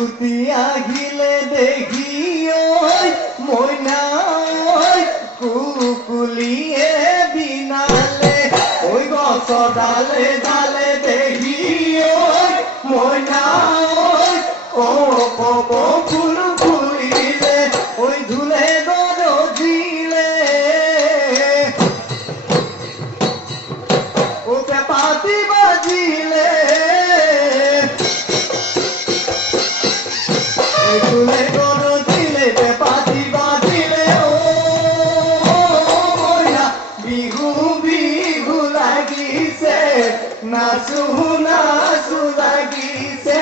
বিহুতি আহিলে দেখি ঐ মইনা ঐ কুকুলিয়ে বিনালে ঐ গছ ডালে ডালে দেখি ঐ মইনা ঐ ফুল ফুলিলে ঐ ধুলে গরজিলে ও পেপাতি বাজিলে ধুলে গরজিলে পেপাতি বাজিলে ও মইনা বিহু বিহু লাগিছে নাচু নাচু লাগিছে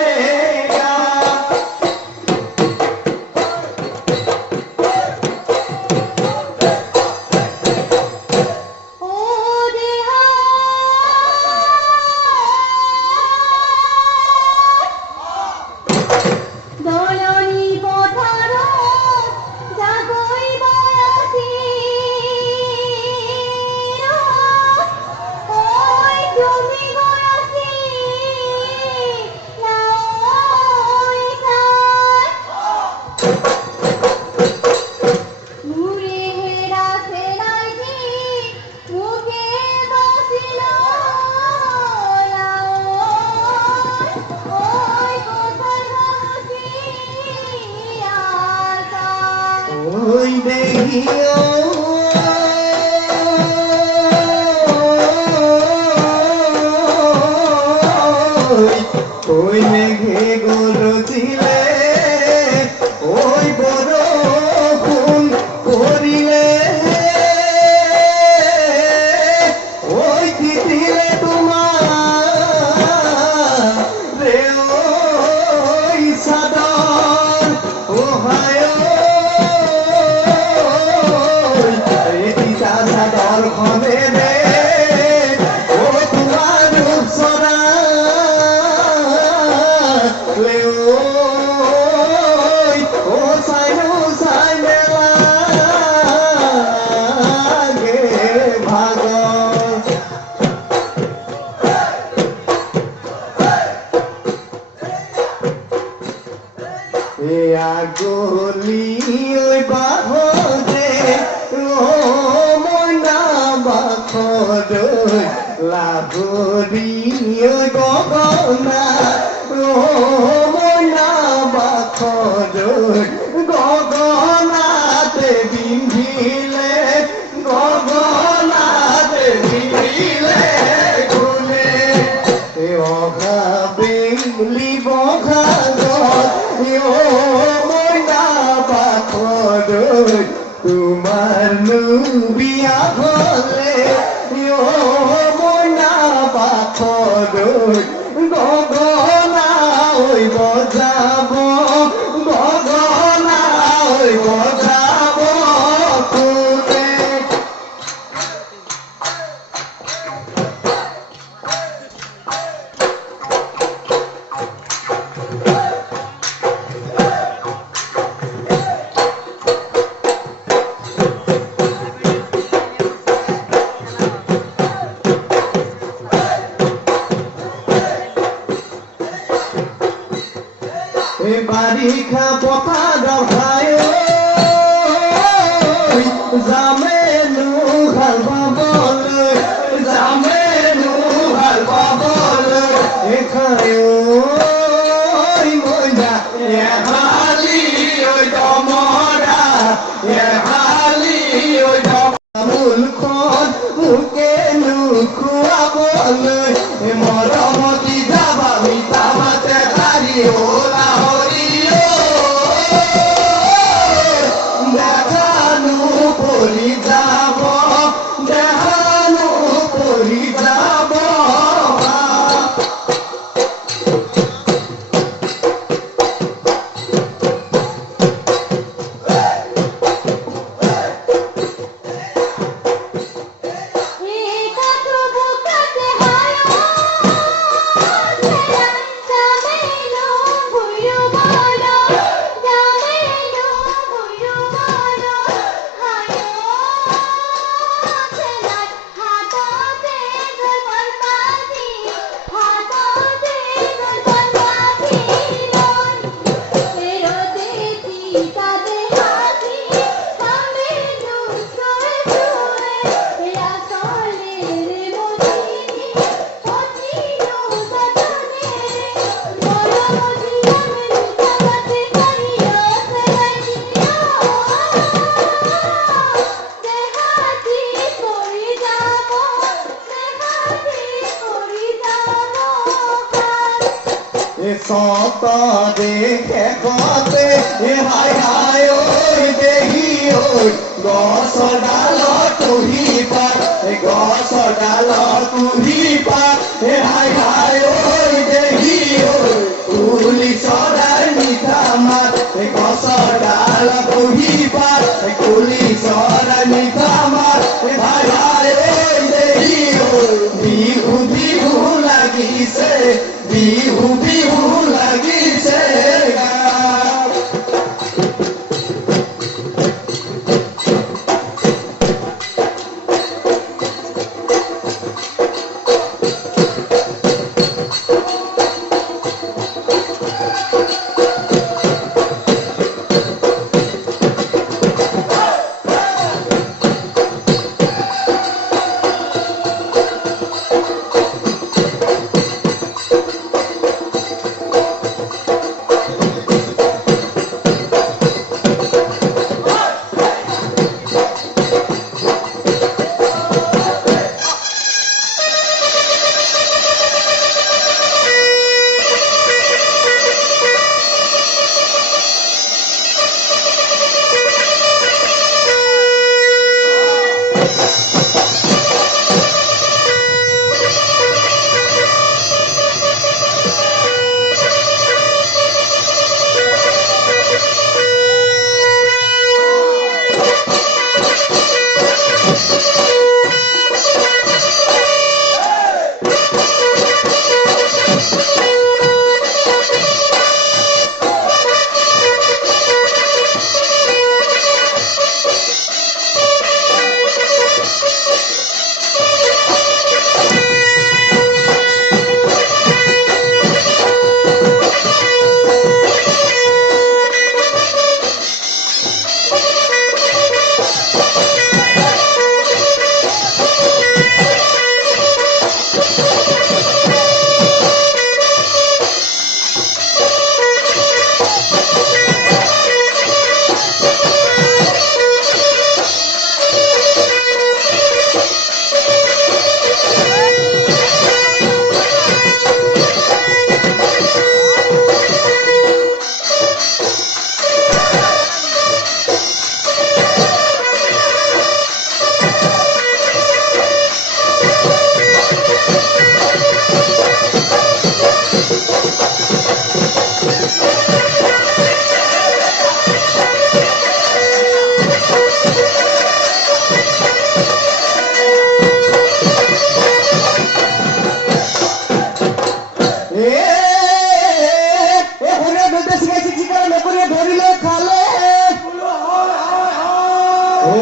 ঐ দেখিও ওই মেঘে গরজিলে ওই বরষুণ পড়িলে ওই তিতিলে তোমার রে ওই সাদর ওহায় সাদর খনে রে ও তোমার রূপসরা ও সাইনু সাইনেলা গে ভাগ এ আগলি ওই বাহরে ও মইনা বাখর লাভরি ওই গগনা ও মইনা বাখর গগনাতে বিন্ধিলে গগনাতে বিন্ধিলে গুনে অঘা বেংলি বঘা ও মইনা বাখর তোমার নুবিয়া হলে ও মইনা পাথর গগনা ওই বজাব গগনা ওই বজাব কোনে বারিখা পথার ভাই জামেনু হাল বাবল জামেনু হাল বাবল এখানে মইনা হালি ওই দমরা হালি ওই মূল খন মুখে নুখুয়া বল মরমতি যাবা মিতা মাতে হারি ওলা হরি ও সত দেখে কতে হাই হাই ওই দেহি ওই গছ ডাল তুহি পা গছ ডাল তুহি পা হাই হাই ওই দেহি ওই কুলি চৰাই মিঠা মাত গছ ডাল তুহি পা কুলি চৰাই মিঠা মাত হাই হাই ওই দেহি ওই বিহু বিহু লাগিছে বিহু বিহু লাগিছে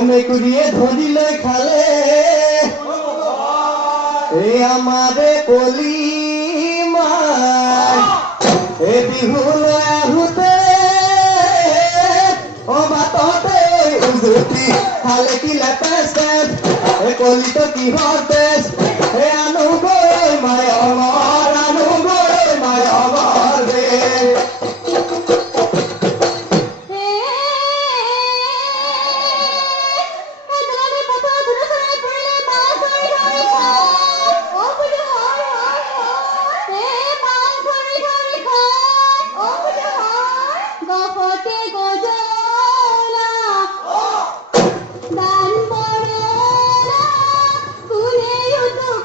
মেকুরিয়ে ধরিলে খালে আমারে কলি মাই বিহুলৈ আহোতে বাটতে উজুতি খালে কি লেপেছে কলিত কিহৰ তেজ আনুগৈ মায় অমৰ আনুগৈ মায় অমৰ ৰে Dan Borona, Kune Yutu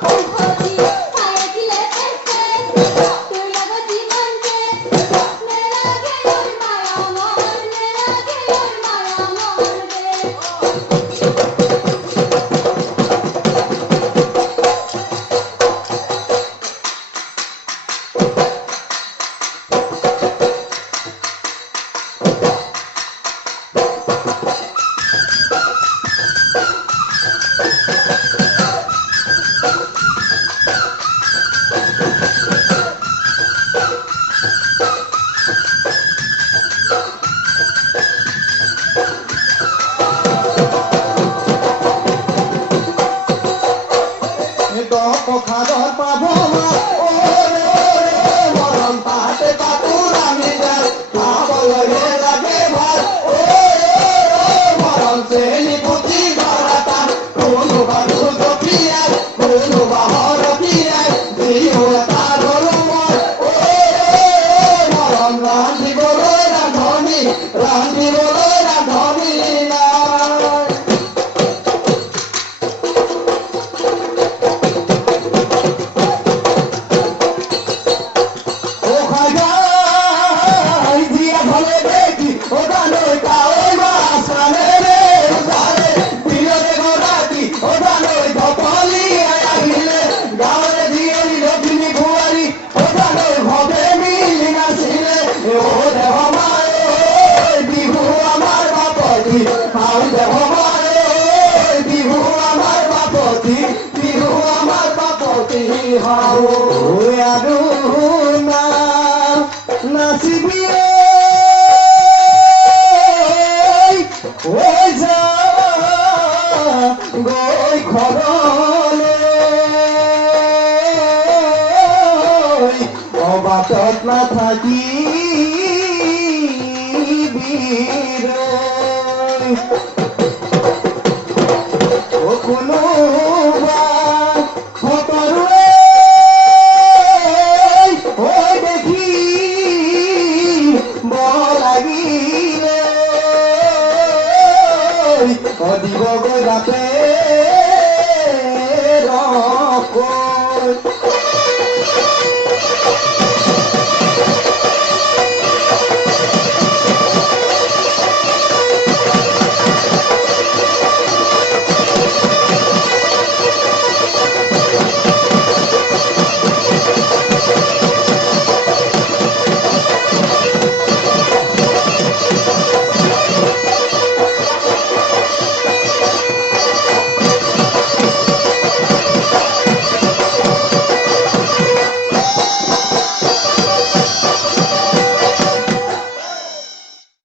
আৰু নাচিবি ঐ যা গৈ ঘৰলৈ অবাটত নাথাকিবি